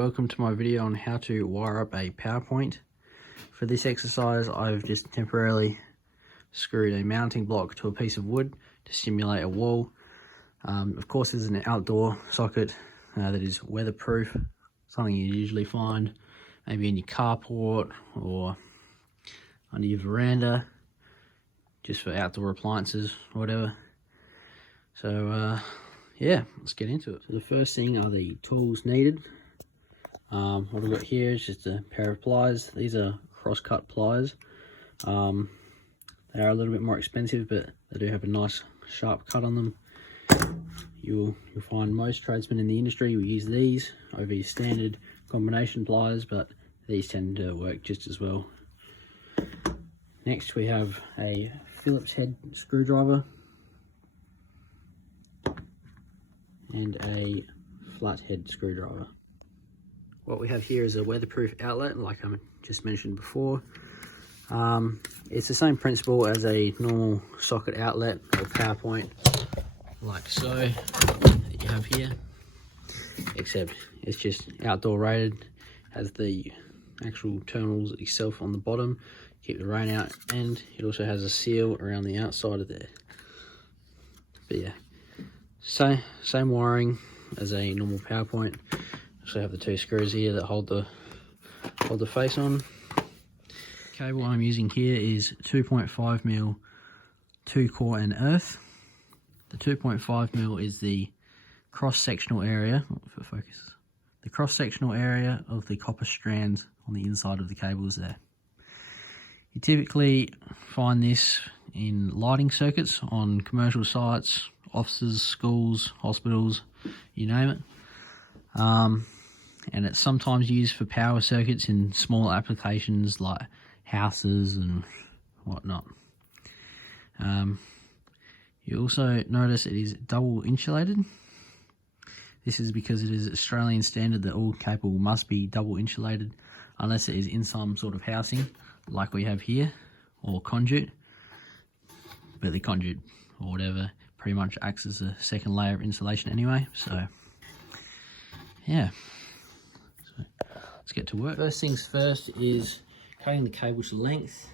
welcome to my video on how to wire up a power point. For this exercise, I've just temporarily screwed a mounting block to a piece of wood to simulate a wall. Of course, this is an outdoor socket that is weatherproof, something you usually find maybe in your carport or under your veranda, just for outdoor appliances or whatever. So yeah, let's get into it. So the first thing are the tools needed. What I've got here is just a pair of pliers. These are cross-cut pliers. They are a little bit more expensive, but they do have a nice sharp cut on them. You'll find most tradesmen in the industry will use these over your standard combination pliers, but these tend to work just as well. Next we have a Phillips head screwdriver and a flathead screwdriver. What we have here is a weatherproof outlet, like I just mentioned before. It's the same principle as a normal socket outlet or power point, like so, that you have here, except it's just outdoor rated, has the actual terminals itself on the bottom, keep the rain out, and it also has a seal around the outside of there. But yeah, same wiring as a normal power point. Also have the two screws here that hold the face on. Cable I'm using here is 2.5mm 2-core and earth. The 2.5mm is the cross-sectional area, for focus, the cross-sectional area of the copper strands on the inside of the cables there. You typically find this in lighting circuits on commercial sites, offices, schools, hospitals, you name it. And it's sometimes used for power circuits in small applications like houses and whatnot. You also notice it is double insulated. This is because it is Australian standard that all cable must be double insulated unless it is in some sort of housing like we have here, or conduit. But the conduit or whatever pretty much acts as a second layer of insulation anyway, so yeah. So let's get to work. First things first is cutting the cable to length.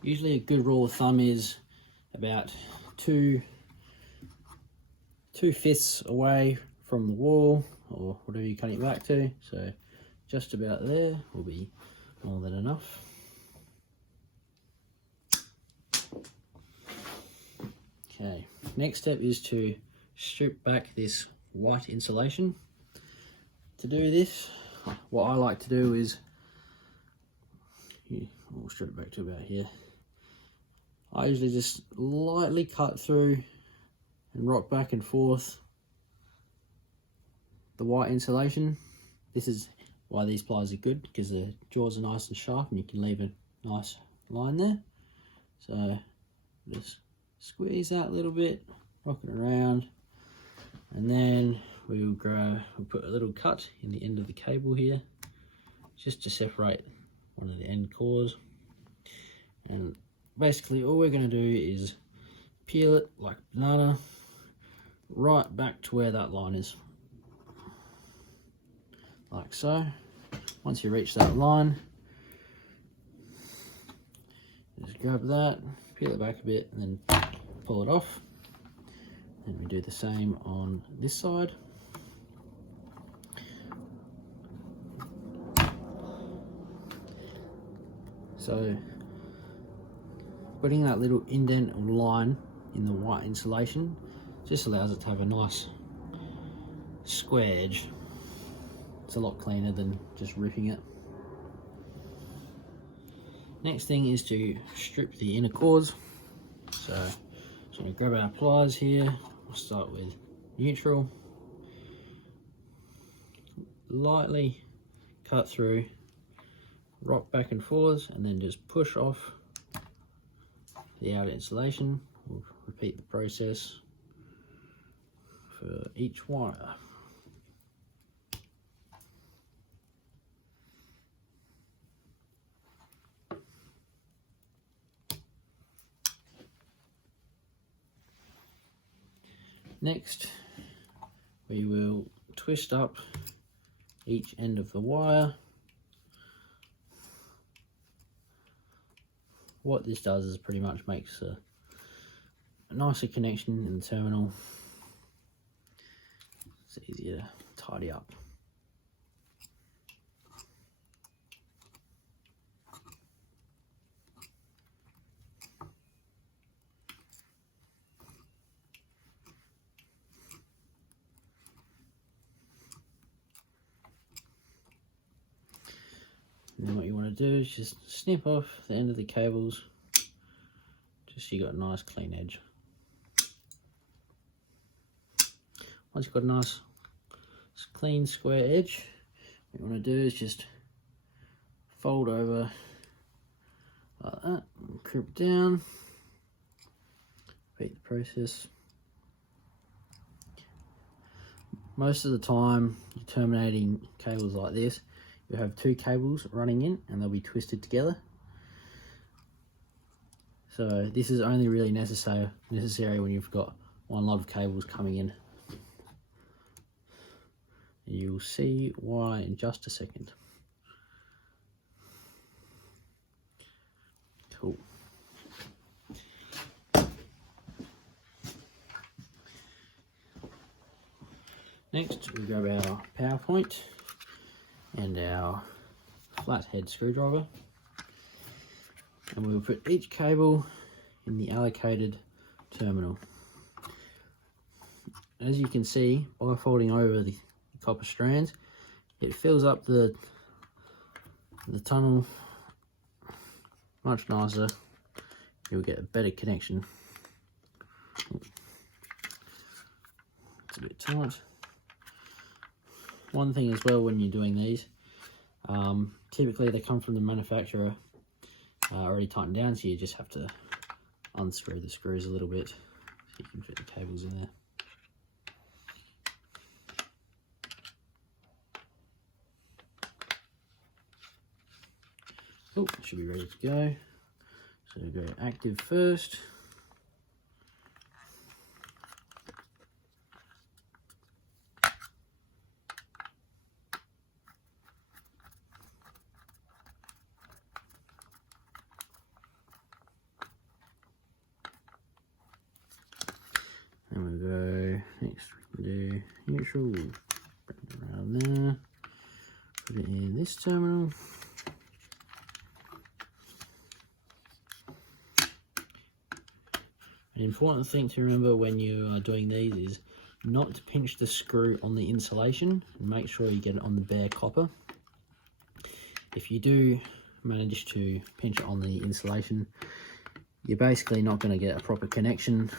Usually a good rule of thumb is about 2/5 away from the wall, or whatever you cut it back to. So just about there will be more than enough. Okay, next step is to strip back this white insulation. To do this, what I like to do is, we'll strip it back to about here. I usually just lightly cut through and rock back and forth the white insulation. This is why these pliers are good, because the jaws are nice and sharp and you can leave a nice line there. So just squeeze that a little bit, rock it around, and then we'll put a little cut in the end of the cable here, just to separate one of the end cores. And basically all we're going to do is peel it like a banana right back to where that line is, like so. Once you reach that line, just grab that, peel it back a bit, and then pull it off. Then we do the same on this side. So putting that little indent or line in the white insulation just allows it to have a nice square edge. It's a lot cleaner than just ripping it. Next thing is to strip the inner cores. So we grab our pliers here. We'll start with neutral. Lightly cut through, rock back and forth, and then just push off the outer insulation. We'll repeat the process for each wire. Next, we will twist up each end of the wire. What this does is pretty much makes a nicer connection in the terminal. It's easier to tidy up. And then what you want to do is just snip off the end of the cables, just so you got a nice clean edge. Once you've got a nice clean square edge, what you want to do is just fold over like that, and crimp down, repeat the process. Most of the time you're terminating cables like this, you have two cables running in and they'll be twisted together. So this is only really necessary when you've got one lot of cables coming in. You'll see why in just a second. Cool. Next, we grab our power point and our flathead screwdriver, and we'll put each cable in the allocated terminal. As you can see, by folding over the copper strands, it fills up the tunnel much nicer. You'll get a better connection. It's a bit tight. One thing as well when you're doing these, typically they come from the manufacturer already tightened down, so you just have to unscrew the screws a little bit so you can fit the cables in there. Oh, it should be ready to go. So go active first. And we'll go, next we can do neutral, bring it around there, put it in this terminal. An important thing to remember when you are doing these is not to pinch the screw on the insulation, and make sure you get it on the bare copper. If you do manage to pinch it on the insulation, you're basically not going to get a proper connection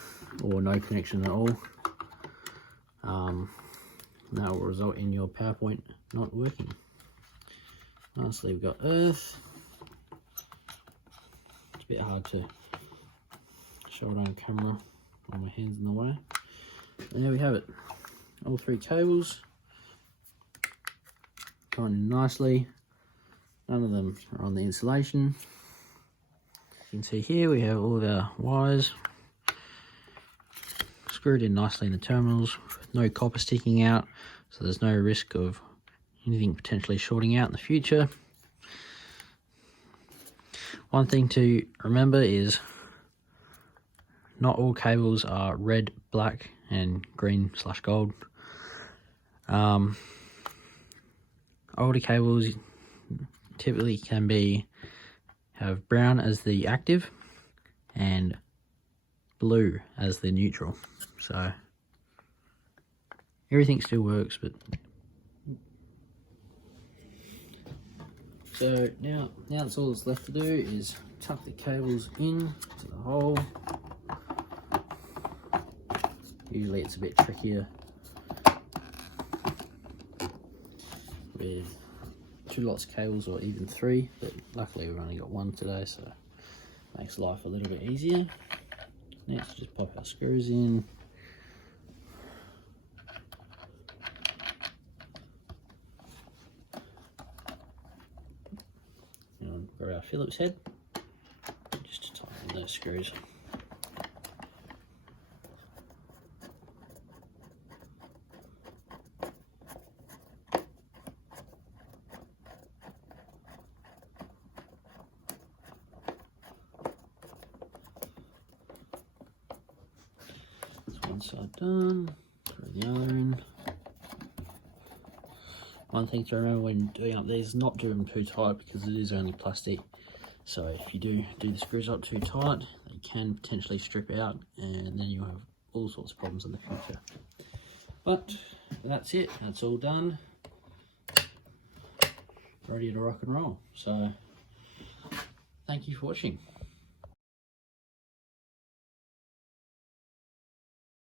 or no connection at all. That will result in your PowerPoint not working. Lastly, we've got earth. It's a bit hard to show it on camera with my hands in the way. And there we have it. All three cables going in nicely. None of them are on the insulation. You can see here we have all of our wires screwed in nicely in the terminals, with no copper sticking out, so there's no risk of anything potentially shorting out in the future. One thing to remember is not all cables are red, black and green/gold. Older cables typically can have brown as the active and blue as the neutral, so everything still works. But so now that's all that's left to do is tuck the cables in to the hole. Usually it's a bit trickier with 2 lots of cables or even 3, but luckily we've only got 1 today, so it makes life a little bit easier. Next, just pop our screws in. And grab our Phillips head just to tighten those screws. one side done, throw the other in. One thing to remember when doing up these, not do them too tight because it is only plastic. So if you do the screws up too tight, they can potentially strip out, and then you'll have all sorts of problems in the future. But that's it, that's all done. Ready to rock and roll. So thank you for watching.